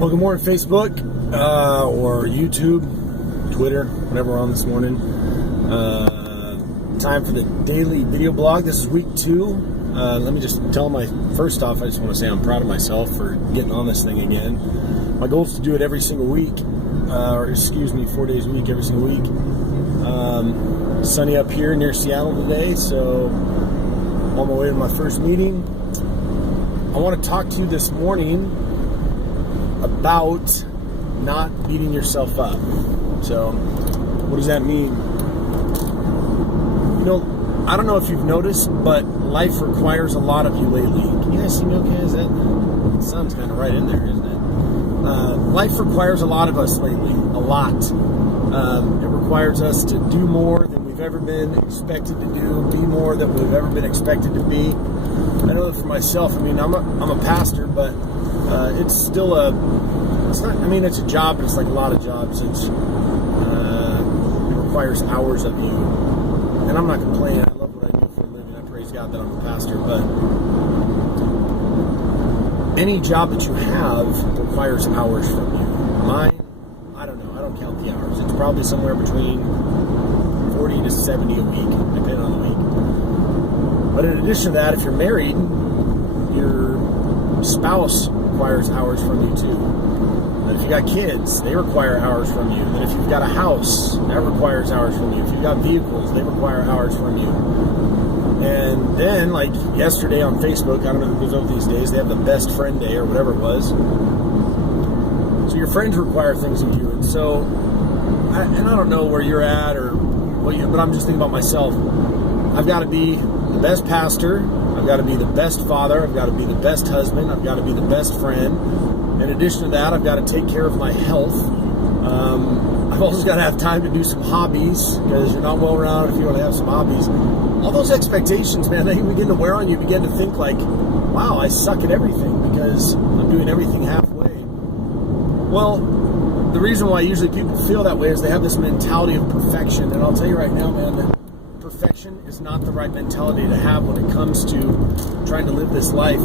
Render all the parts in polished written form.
Well, good morning, Facebook, or YouTube, Twitter, whatever we're on this morning. Time for the daily video blog. This is week 2. Let me just tell first off, I just want to say I'm proud of myself for getting on this thing again. My goal is to do it every single week, 4 days a week, every single week. Sunny up here near Seattle today, so I'm on my way to my first meeting. I want to talk to you this morning about not beating yourself up. So, what does that mean? You know, I don't know if you've noticed, but life requires a lot of you lately. Can you guys see me okay? The sun's kind of right in there, isn't it? Life requires a lot of us lately. A lot. It requires us to do more than we've ever been expected to do, be more than we've ever been expected to be. I know that for myself. I mean, I'm a pastor, but it's still it's a job, but it's like a lot of jobs. It requires hours of you. And I'm not complaining. I love what I do for a living. I praise God that I'm a pastor. But any job that you have requires hours from you. Mine, I don't know. I don't count the hours. It's probably somewhere between 40 to 70 a week, depending on the week. But in addition to that, if you're married, your spouse requires hours from you too. And if you got kids, they require hours from you. And if you've got a house, that requires hours from you. If you've got vehicles, they require hours from you. And then, like yesterday on Facebook, I don't know who goes over these days, they have the best friend day or whatever it was. So your friends require things of you. And so, I don't know where you're at or what but I'm just thinking about myself. I've got to be the best pastor. I've got to be the best father. I've got to be the best husband. I've got to be the best friend. In addition to that, I've got to take care of my health. I've also got to have time to do some hobbies, because you're not well around if you don't have some hobbies. All those expectations, man, they begin to wear on you. You begin to think like, wow, I suck at everything because I'm doing everything halfway. Well, the reason why usually people feel that way is they have this mentality of perfection. And I'll tell you right now, man, that perfection is not the right mentality to have when it comes to trying to live this life.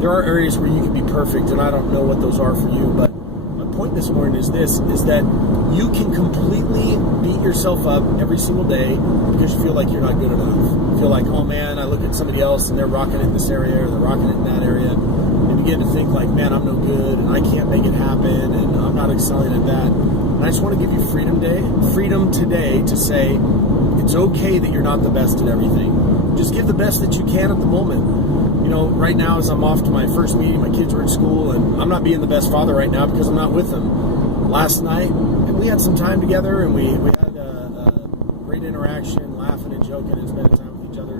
There are areas where you can be perfect, and I don't know what those are for you, but my point this morning is that you can completely beat yourself up every single day because you feel like you're not good enough. You feel like, oh man, I look at somebody else and they're rocking it in this area or they're rocking it in that area. And you begin to think like, man, I'm no good and I can't make it happen and I'm not excelling at that. And I just want to give you freedom today to say it's okay that you're not the best at everything. Just give the best that you can at the moment. You know, right now as I'm off to my first meeting, my kids are at school, and I'm not being the best father right now because I'm not with them. Last night, and we had some time together, and we had a great interaction, laughing and joking and spending time with each other.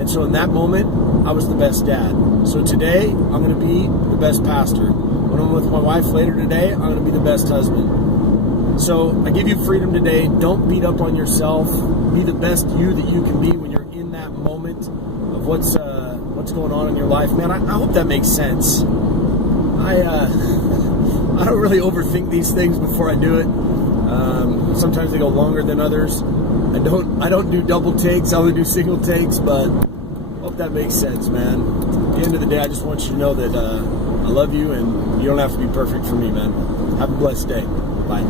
And so in that moment, I was the best dad. So today, I'm going to be the best pastor. When I'm with my wife later today, I'm going to be the best husband. So I give you freedom today. Don't beat up on yourself. Be the best you that you can be when you're in that moment of what's going on in your life. Man, I hope that makes sense. I don't really overthink these things before I do it. Sometimes they go longer than others. I don't do double takes. I only do single takes, but I hope that makes sense, man. At the end of the day, I just want you to know that I love you, and you don't have to be perfect for me, man. Have a blessed day. Bye.